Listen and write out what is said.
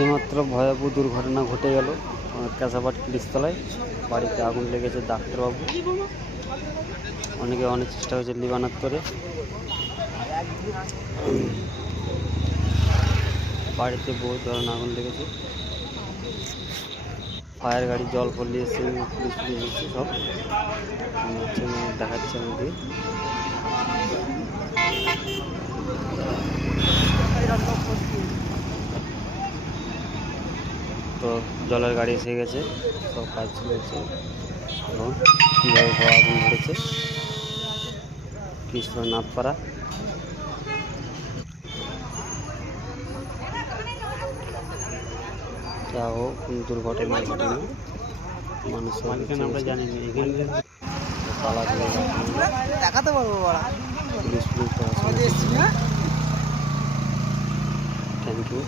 এইমাত্র ভয়াবহ দুর্ঘটনা ঘটে গেল কাঁচাপাট কৃষিতলায়। বাড়িতে আগুন লেগেছে। ডাক্তারবাবু অনেক চেষ্টা হয়েছে লিবানাত করে। বাড়িতে বহু ধরনের আগুন লেগেছে। ফায়ার গাড়ি জল ফল এসে পুলিশ এসেছে, সব দেখাচ্ছে আমাদের। তো জলের গাড়ি এসে গেছে, সব কাজ চলেছে এবং কীভাবে আগুন ধরেছে কৃষ্ণ নাথপাড়া। যা হোক দুর্ঘটনা ঘটনা, মানুষ আমরা জানি না এখানে তালা দিয়ে দেখাতে পারবো। পুলিশ প্রশাসন। Thank you.